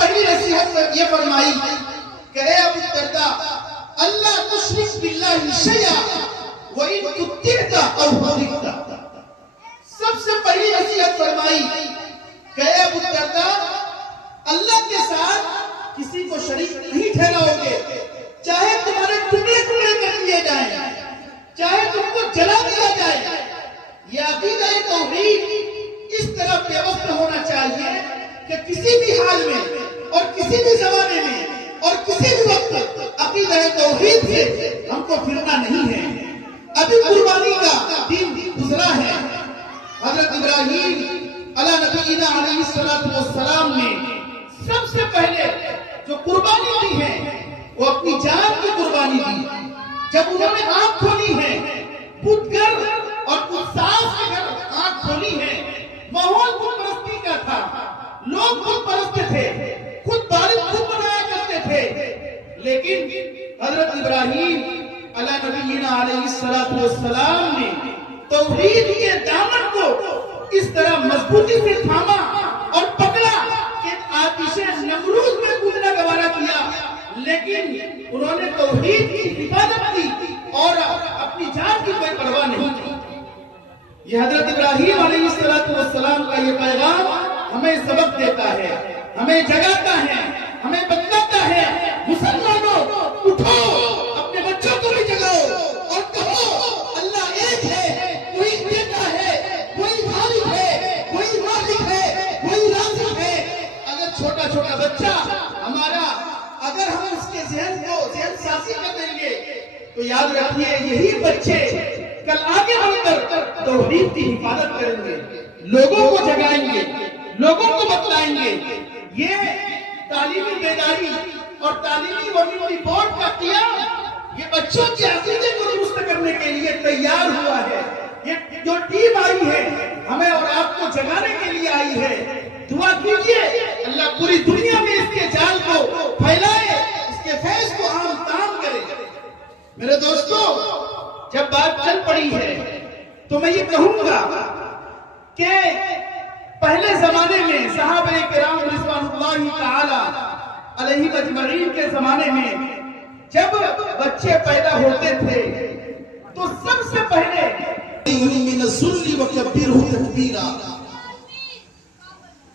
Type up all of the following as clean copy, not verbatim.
پہلی نصیحت یہ فرمائی کہ اے ابو الدرداء اللہ تشرک باللہ شیئا وَإِن تُطِعْتَ أَوْ حُرِقْتَ. سب سے پہلی نصیحت فرمائی کہ اے ابو الدرداء اللہ کے ساتھ کسی کو شریک نہیں ٹھہراؤ گے، چاہے تمہارے ٹکڑے ٹکڑے کر دیے جائیں، چاہے تم کو جلا دیا جائے. یہ عقیدہ توحید اس طرح پیوست ہونا چاہیے کہ کسی بھی حال میں اور کسی بھی زمانے میں اور کسی بھی وقت عقیدہ توحید سے ہم کو پھرنا نہیں ہے. ابھی قربانی کا دن گزرا ہے. حضرت ابراہیم علی نبینا علیہ السلام نے سب سے پہلے جو قربانی دی ہے وہ اپنی جان کی قربانی دی. جب انہوں نے آنکھ کھولی ہے، بت گر اور کچھ ساز کے گھر آنکھ کھولی ہے، ماحول بت پرستی کا تھا، لوگ بت پرست تھے، خود بارش خود بنایا کرتے تھے. لیکن حضرت ابراہیم علی نبینا علیہ السلام نے توحید کے دامن کو اس طرح مضبوطی سے تھاما اور پکڑا کہ آتش نمرود میں کودنا گوارا کیا، لیکن انہوں نے توحید کی حفاظت کی اور اپنی جان کی کوئی پرواہ نہیں کی. یہ حضرت ابراہیم علیہ السلام کا یہ پیغام ہمیں سبق دیتا ہے، ہمیں جگاتا ہے، ہمیں بتلاتا ہے مسلمانوں اٹھو، اپنے بچوں کو بھی جگاؤ اور کہو اللہ ایک ہے، کوئی دیتا ہے، کوئی خالق ہے، کوئی مالک ہے، کوئی رازق ہے. اگر چھوٹا چھوٹا بچہ ہمارا اگر ہم اس کے ذہن سازی کر دیں گے تو یاد رکھیے یہی بچے کل آگے بڑھ کر توحید کی حفاظت کریں گے، لوگوں کو جگائیں گے، لوگوں کو بتلائیں گے. یہ تعلیمی بیداری اور تعلیمی کمیونٹی بورڈ کا قیام یہ بچوں کے عقیدے کو درست کرنے کے لیے تیار ہوا ہے. یہ جو ٹیم آئی ہے ہمیں اور آپ کو جگانے کے لیے آئی ہے. دعا کیجیے اللہ پوری دنیا میں اس کے جال کو پھیلائے، اس کے فیض کو عام تام کرے. میرے دوستو، جب بات چل پڑی ہے تو میں یہ کہوں گا کہ پہلے زمانے میں صحابہ کرام رضوان اللہ تعالی علیہ اجمعین کے زمانے میں جب بچے پیدا ہوتے تھے تو سب سے پہلے من الذل وکبرہ تکبیرا.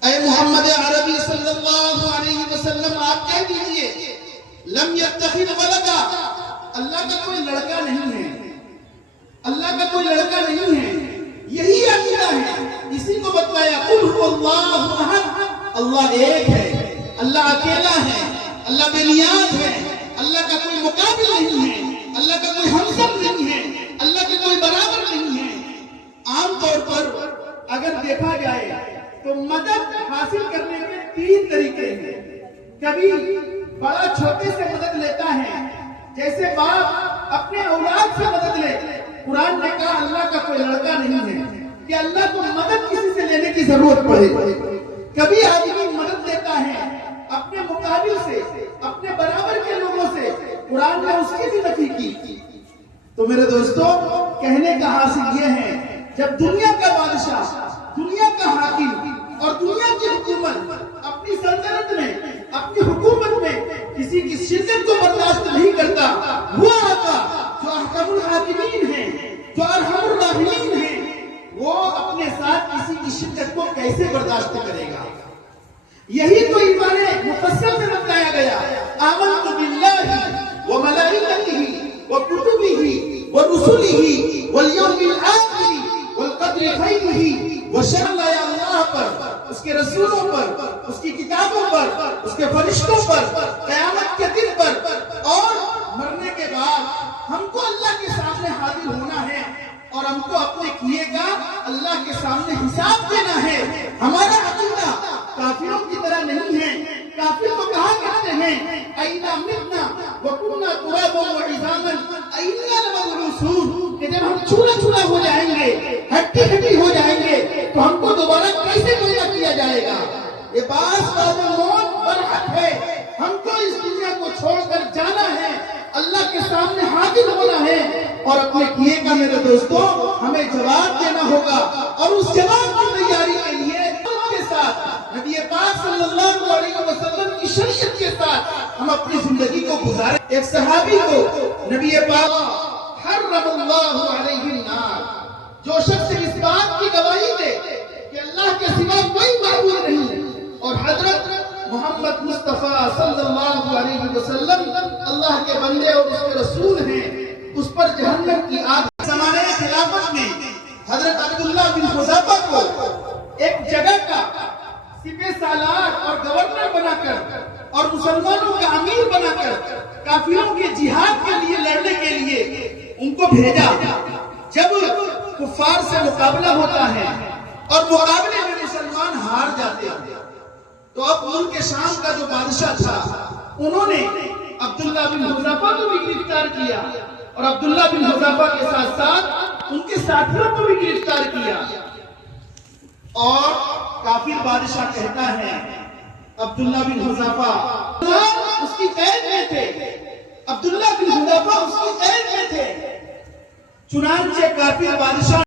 اے محمد عربی صلی اللہ علیہ وسلم آپ کہہ دیجئے لم یتخذ ولدا، اللہ کا کوئی لڑکا نہیں ہے، اللہ کا کوئی لڑکا نہیں ہے. یہی عقیدہ ہے، اسی کو بتلایا قل هو اللہ احد، اللہ ایک ہے، اللہ اکیلا ہے، اللہ بے نیاز ہے، اللہ کا کوئی مقابل نہیں ہے، اللہ کا کوئی ہمسر نہیں ہے، اللہ کا کوئی برابر نہیں ہے. عام طور پر اگر دیکھا جائے تو مدد حاصل کرنے کے تین طریقے ہیں. کبھی بڑا چھوٹے سے مدد لیتا ہے، جیسے باپ اپنے اولاد سے مدد لے. قرآن نے کہا اللہ کا کوئی لڑکا نہیں ہے کہ اللہ کو مدد کسی سے لینے کی ضرورت پڑے. کبھی آدمی مدد لیتا ہے اپنے مقابل سے، اپنے برابر کے لوگوں سے، قرآن نے اس کی بھی نفی کی. تو میرے دوستو، کہنے کا حاصل یہ ہے جب دنیا کا بادشاہ، دنیا کا حاکم اور دنیا کی حکومت اپنی سلطنت میں، اپنی حکومت میں کسی کی شرکت کو برداشت نہیں کرتا، وہ آقا جو احکم الحاکمین ہیں، جو ارحم الراحمین ہیں، وہ اپنے ساتھ کسی کی شرکت کو کیسے برداشت کرے گا؟ یہی تو ایمان مفصل میں بتایا گیا. آمنت باللہ وملائکتہ وکتبہ ورسلہ والیوم الآخر والقدر خیرہ وشرہ. اللہ پر، اس کے رسولوں پر، اس کی کتابوں پر، اس کے فرشتوں پر، قیامت کے دن پر اور مرنے کے بعد ہم کو اللہ کے سامنے حاضر ہونا ہے اور ہم کو اپنے کیے کا اللہ کے سامنے حساب دینا ہے. ہمارا عقیدہ کافروں کی طرح نہیں ہے. کافر تو کہا کرتے ہیں اینا متنا وکننا ترابا وعظاما اینا لمبعوثون، کہ جب ہم چولا چولا ہو جائیں گے، ہڈی ہڈی ہو جائیں گے تو ہم کو دوبارہ کیسے پیدا کیا جائے گا؟ یہ بعد موت برحق ہے. ہم کو اس دنیا کو چھوڑ کر جانا ہے، اللہ کے سامنے حاضر ہونا ہے اور اپنے کیے کا میرے دوستوں ہمیں جواب دینا ہوگا. اور اس جواب کی تیاری کے لیے کے ساتھ نبی پاک صلی اللہ علیہ وسلم کی شریعت کے ساتھ ہم اپنی زندگی کو گزاریں. ایک صحابی کو نبی پاک حرم اللہ علیہ النار، جو شخص اس بات کی گواہی دے کہ اللہ کے سوا کوئی معبود نہیں اور حضرت محمد مصطفیٰ صلی اللہ علیہ وسلم اللہ کے بندے اور اس کے رسول ہیں، اس پر جہنم کی آگ. زمانے خلافت میں حضرت عبداللہ بن حذافہ کو ایک جگہ کا سپہ سالار اور گورنر بنا کر اور مسلمانوں کا امیر بنا کر کافروں کے جہاد کے لیے لڑنے کے لیے ان کو بھیجا. جب کفار سے مقابلہ ہوتا ہے اور مقابلے میں مسلمان ہار جاتے ہیں تو اب ملک شام کا جو بادشاہ تھا انہوں نے عبداللہ بن حذافہ کو بھی گرفتار کیا اور عبداللہ بن حذافہ کے ساتھ ساتھ ان کے ساتھیوں کو بھی گرفتار کیا. اور کافر بادشاہ کہتا ہے عبداللہ بن حذافہ اس کی قید میں تھے، عبداللہ بن حذافہ اس کی قید میں تھے. چنانچہ کافر بادشاہ